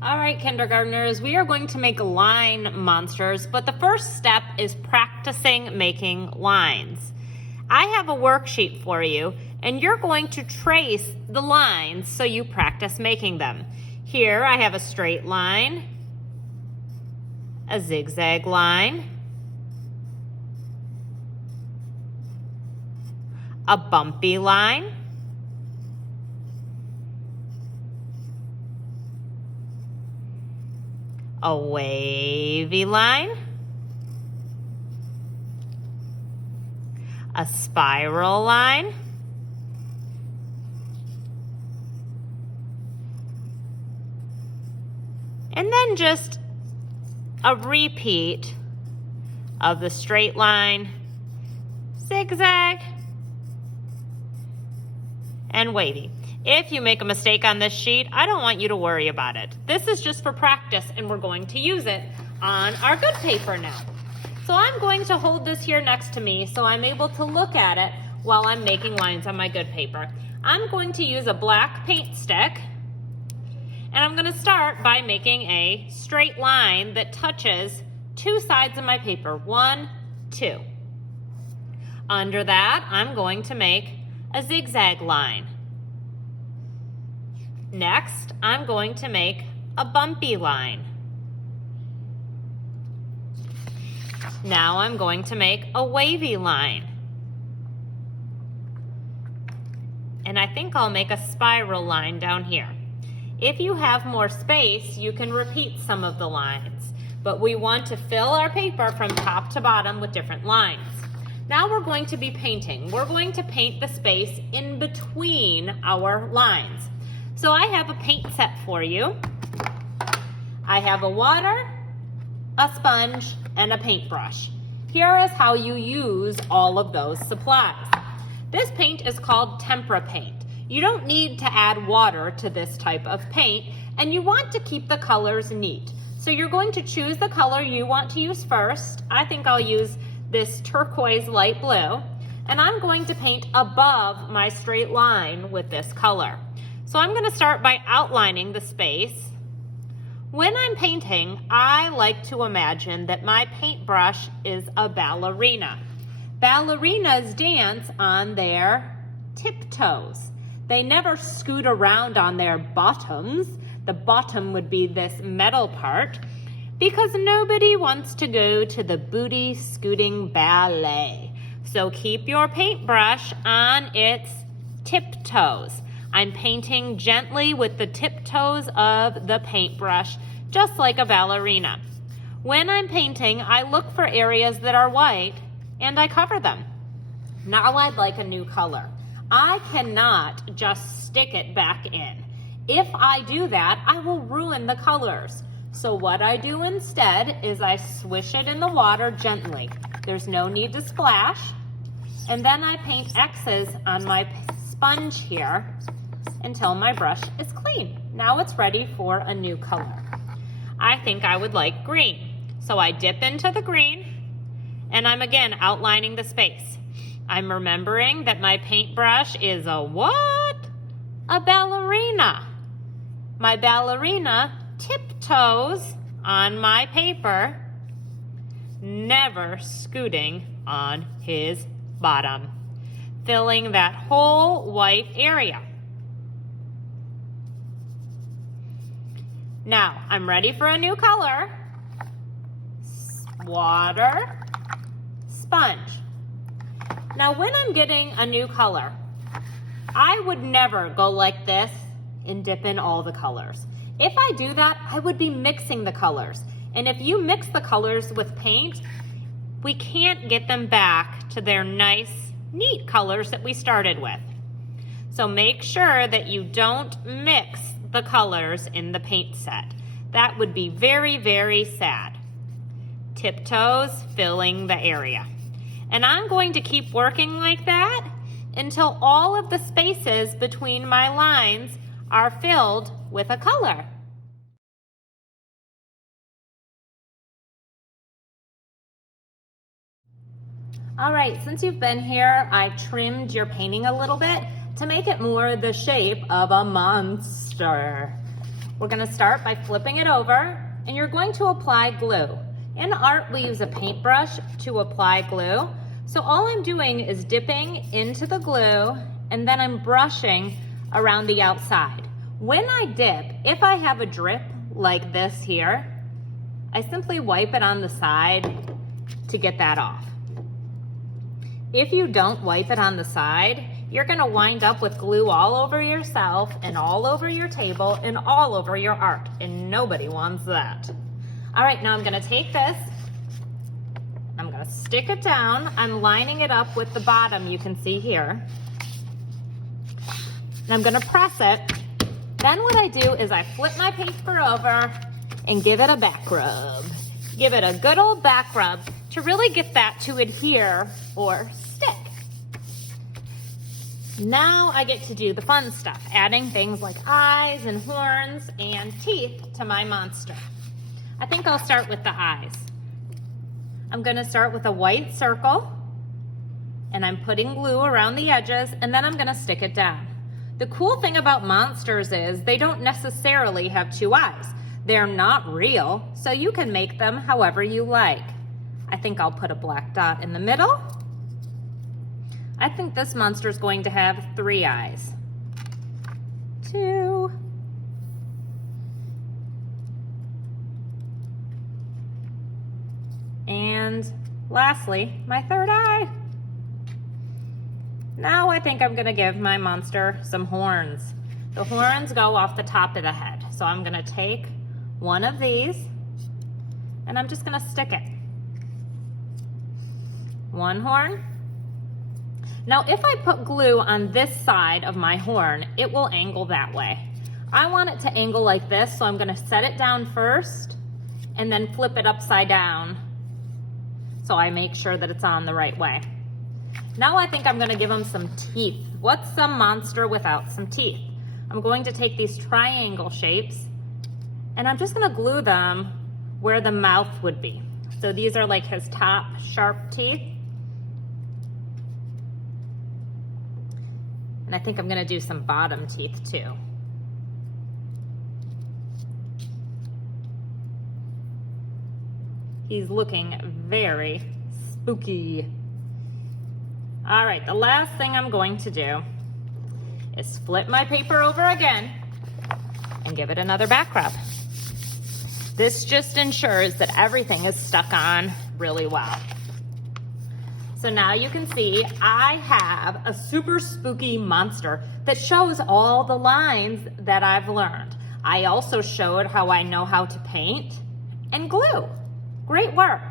All right, kindergartners, we are going to make line monsters, but the first step is practicing making lines. I have a worksheet for you, and you're going to trace the lines so you practice making them. Here I have a straight line, a zigzag line, a bumpy line, a wavy line, a spiral line, and then just a repeat of the straight line, zigzag, and wavy. If you make a mistake on this sheet, I don't want you to worry about it. This is just for practice, and we're going to use it on our good paper now. So I'm going to hold this here next to me so I'm able to look at it while I'm making lines on my good paper. I'm going to use a black paint stick, and I'm going to start by making a straight line that touches two sides of my paper, 1, 2. Under that, I'm going to make a zigzag line. Next, I'm going to make a bumpy line. Now I'm going to make a wavy line. And I think I'll make a spiral line down here. If you have more space, you can repeat some of the lines, but we want to fill our paper from top to bottom with different lines. Now we're going to be painting. We're going to paint the space in between our lines. So I have a paint set for you. I have a water, a sponge, and a paintbrush. Here is how you use all of those supplies. This paint is called tempera paint. You don't need to add water to this type of paint, and you want to keep the colors neat. So you're going to choose the color you want to use first. I think I'll use this turquoise light blue, and I'm going to paint above my straight line with this color. So I'm going to start by outlining the space. When I'm painting, I like to imagine that my paintbrush is a ballerina. Ballerinas dance on their tiptoes. They never scoot around on their bottoms. The bottom would be this metal part, because nobody wants to go to the booty scooting ballet. So keep your paintbrush on its tiptoes. I'm painting gently with the tiptoes of the paintbrush, just like a ballerina. When I'm painting, I look for areas that are white and I cover them. Now I'd like a new color. I cannot just stick it back in. If I do that, I will ruin the colors. So what I do instead is I swish it in the water gently. There's no need to splash. And then I paint X's on my sponge here until my brush is clean. Now it's ready for a new color. I think I would like green. So I dip into the green, and I'm again outlining the space. I'm remembering that my paintbrush is a what? A ballerina. My ballerina tiptoes on my paper, never scooting on his bottom, filling that whole white area. Now, I'm ready for a new color. Water, sponge. Now, when I'm getting a new color, I would never go like this and dip in all the colors. If I do that, I would be mixing the colors. And if you mix the colors with paint, we can't get them back to their nice, neat colors that we started with. So make sure that you don't mix the colors in the paint set. That would be very, very sad. Tiptoes filling the area. And I'm going to keep working like that until all of the spaces between my lines are filled with a color. All right, since you've been here, I've trimmed your painting a little bit to make it more the shape of a monster. We're gonna start by flipping it over, and you're going to apply glue. In art, we use a paintbrush to apply glue. So all I'm doing is dipping into the glue, and then I'm brushing around the outside. When I dip, if I have a drip like this here, I simply wipe it on the side to get that off. If you don't wipe it on the side, you're gonna wind up with glue all over yourself and all over your table and all over your art, and nobody wants that. All right, now I'm gonna take this, I'm gonna stick it down. I'm lining it up with the bottom you can see here. And I'm gonna press it. Then what I do is I flip my paper over and give it a back rub. Give it a good old back rub to really get that to adhere or stick. Now I get to do the fun stuff, adding things like eyes and horns and teeth to my monster. I think I'll start with the eyes. I'm gonna start with a white circle, and I'm putting glue around the edges, and then I'm gonna stick it down. The cool thing about monsters is they don't necessarily have two eyes. They're not real, so you can make them however you like. I think I'll put a black dot in the middle. I think this monster is going to have 3 eyes. 2. And lastly, my 3rd eye. Now I think I'm gonna give my monster some horns. The horns go off the top of the head. So I'm gonna take one of these and I'm just gonna stick it. 1 horn. Now if I put glue on this side of my horn, it will angle that way. I want it to angle like this, so I'm gonna set it down first and then flip it upside down so I make sure that it's on the right way. Now I think I'm gonna give him some teeth. What's some monster without some teeth? I'm going to take these triangle shapes and I'm just gonna glue them where the mouth would be. So these are like his top sharp teeth. And I think I'm gonna do some bottom teeth too. He's looking very spooky. All right, the last thing I'm going to do is flip my paper over again and give it another back rub. This just ensures that everything is stuck on really well. So now you can see I have a super spooky monster that shows all the lines that I've learned. I also showed how I know how to paint and glue. Great work.